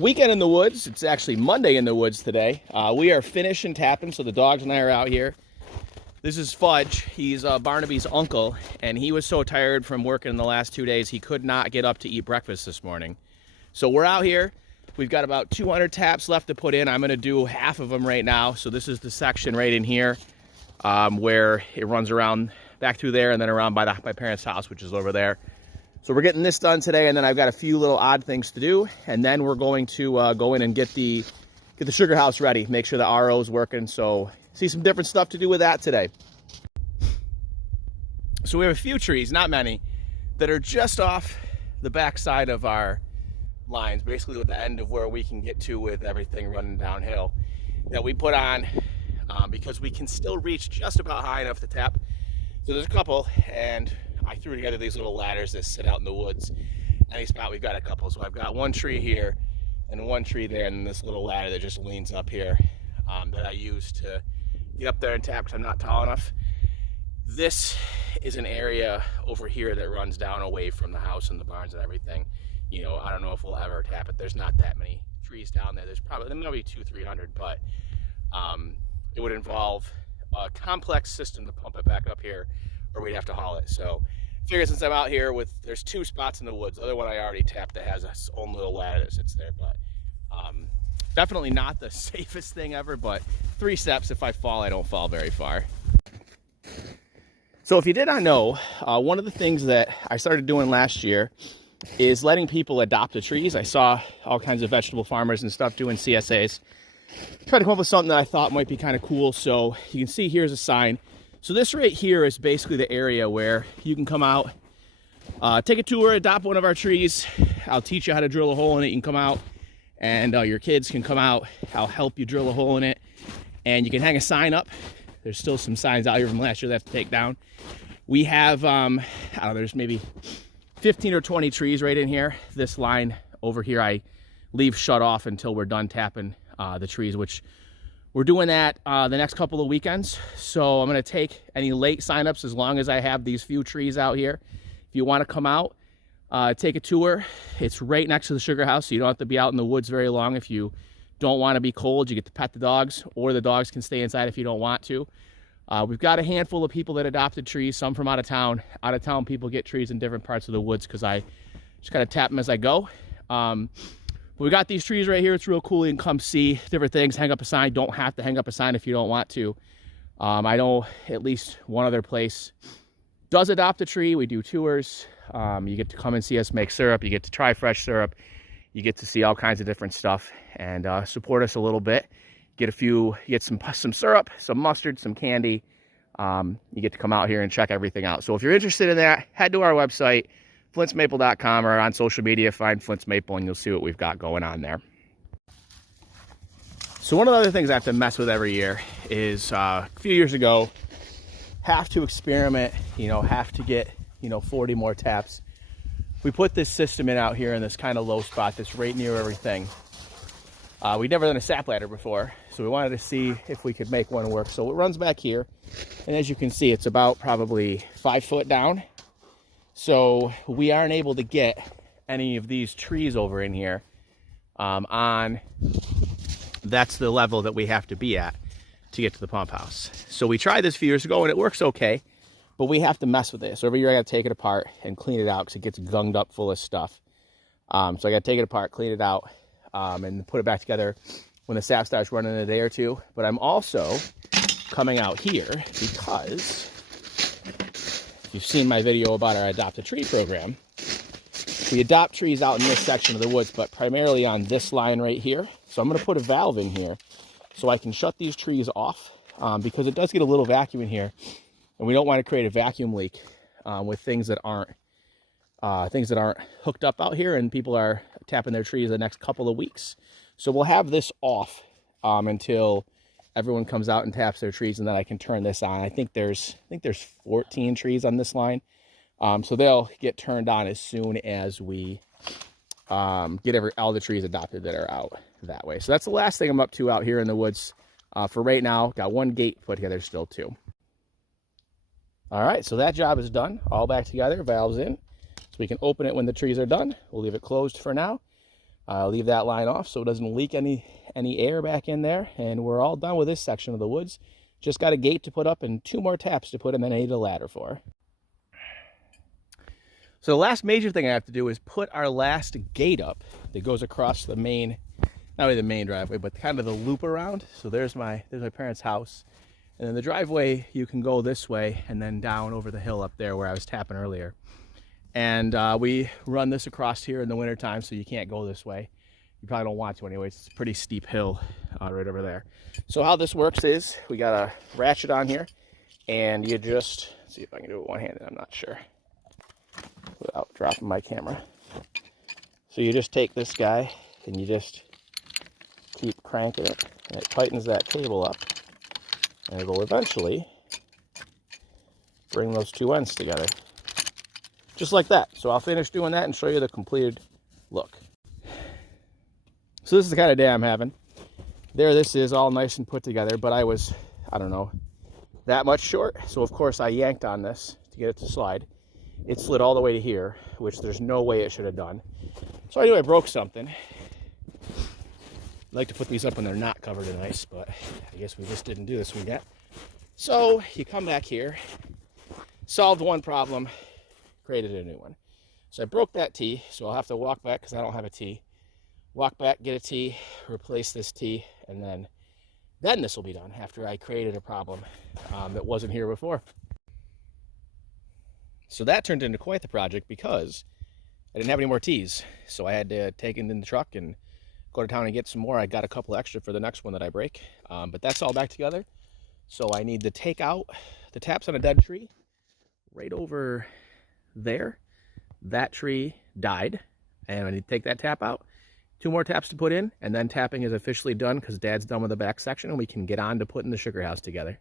Weekend in the woods. It's actually Monday in the woods today. We are finishing tapping, so the dogs and I are out here. This is Fudge. He's Barnaby's uncle, and he was so tired from working the last 2 days he could not get up to eat breakfast this morning. So we're out here. We've got about 200 taps left to put in. I'm going to do half of them right now. So this is the section right in here where it runs around back through there and then around by my parents' house, which is over there. So we're getting this done today, and then I've got a few little odd things to do, and then we're going to go in and get the sugar house ready, make sure the RO is working. So see some different stuff to do with that today. So we have a few trees, not many, that are just off the back side of our lines, basically at the end of where we can get to with everything running downhill, that we put on because we can still reach just about high enough to tap. So there's a couple, and I threw together these little ladders that sit out in the woods. Any spot we've got a couple. So I've got one tree here and one tree there, and this little ladder that just leans up here that I use to get up there and tap because I'm not tall enough. This is an area over here that runs down away from the house and the barns and everything. You know, I don't know if we'll ever tap it. There's not that many trees down there. There might be 200-300, but it would involve a complex system to pump it back up here, or we'd have to haul it. So I figure since I'm out here there's two spots in the woods. The other one I already tapped that has its own little ladder that sits there, but definitely not the safest thing ever, but 3 steps. If I fall, I don't fall very far. So if you did not know, one of the things that I started doing last year is letting people adopt the trees. I saw all kinds of vegetable farmers and stuff doing CSAs. Try to come up with something that I thought might be kind of cool. So you can see here's a sign. So this right here is basically the area where you can come out, take a tour, adopt one of our trees. I'll teach you how to drill a hole in it. You can come out and your kids can come out. I'll help you drill a hole in it. And you can hang a sign up. There's still some signs out here from last year they have to take down. We have, I don't know, there's maybe 15 or 20 trees right in here. This line over here I leave shut off until we're done tapping the trees, which we're doing that the next couple of weekends. So I'm going to take any late signups as long as I have these few trees out here. If you want to come out, take a tour. It's right next to the sugar house, so you don't have to be out in the woods very long. If you don't want to be cold, you get to pet the dogs, or the dogs can stay inside if you don't want to. We've got a handful of people that adopted trees, some from out of town. Out of town people get trees in different parts of the woods because I just kind of tap them as I go. But we got these trees right here. It's real cool. You can come see different things, hang up a sign. Don't have to hang up a sign if you don't want to. I know at least one other place does adopt a tree. We do tours. You get to come and see us make syrup. You get to try fresh syrup. You get to see all kinds of different stuff and support us a little bit. Get some syrup, some mustard, some candy. You get to come out here and check everything out. So if you're interested in that, head to our website, flintsmaple.com, or on social media, find Flint's Maple, and you'll see what we've got going on there. So one of the other things I have to mess with every year is a few years ago, have to experiment, have to get, 40 more taps. We put this system in out here in this kind of low spot that's right near everything. We'd never done a sap ladder before, so we wanted to see if we could make one work. So it runs back here, and as you can see, it's about probably 5 foot down. So we aren't able to get any of these trees over in here that's the level that we have to be at to get to the pump house. So we tried this a few years ago, and it works okay, but we have to mess with it. So every year I got to take it apart and clean it out because it gets gunged up full of stuff. So I got to take it apart, clean it out, and put it back together when the sap starts running in a day or two. But I'm also coming out here because you've seen my video about our Adopt a Tree program. We adopt trees out in this section of the woods, but primarily on this line right here. So I'm going to put a valve in here so I can shut these trees off because it does get a little vacuum in here, and we don't want to create a vacuum leak with things that aren't hooked up out here, and people are tapping their trees the next couple of weeks. So we'll have this off until everyone comes out and taps their trees, and then I can turn this on. I think there's 14 trees on this line, so they'll get turned on as soon as we get all the trees adopted that are out that way. So that's the last thing I'm up to out here in the woods for right now. Got one gate put together, still 2. All right, so that job is done, all back together, valves in, so we can open it when the trees are done. We'll leave it closed for now. Leave that line off so it doesn't leak any air back in there, and we're all done with this section of the woods. Just got a gate to put up and 2 more taps to put in, and I need a ladder for. So the last major thing I have to do is put our last gate up that goes across the main, not only the main driveway, but kind of the loop around. So there's my parents' house. And then the driveway, you can go this way and then down over the hill up there where I was tapping earlier. And we run this across here in the wintertime, so you can't go this way. You probably don't want to anyway. It's a pretty steep hill right over there. So how this works is we got a ratchet on here, and you just, let's see if I can do it one-handed, I'm not sure, without dropping my camera. So you just take this guy and you just keep cranking it, and it tightens that cable up, and it'll eventually bring those 2 ends together. Just like that. So I'll finish doing that and show you the completed look. So this is the kind of day I'm having. There this is, all nice and put together, but I was, I don't know, that much short. So of course I yanked on this to get it to slide. It slid all the way to here, which there's no way it should have done. So I knew I broke something. I like to put these up when they're not covered in ice, but I guess we just didn't do this one yet. So you come back here, solved one problem, created a new one. So I broke that T, so I'll have to walk back because I don't have a T. Walk back, get a T, replace this T, and then this will be done after I created a problem that wasn't here before. So that turned into quite the project because I didn't have any more T's. So I had to take it in the truck and go to town and get some more. I got a couple extra for the next one that I break. But that's all back together. So I need to take out the taps on a dead tree right over there. That tree died, and I need to take that tap out. 2 more taps to put in, and then tapping is officially done because Dad's done with the back section, and we can get on to putting the sugar house together.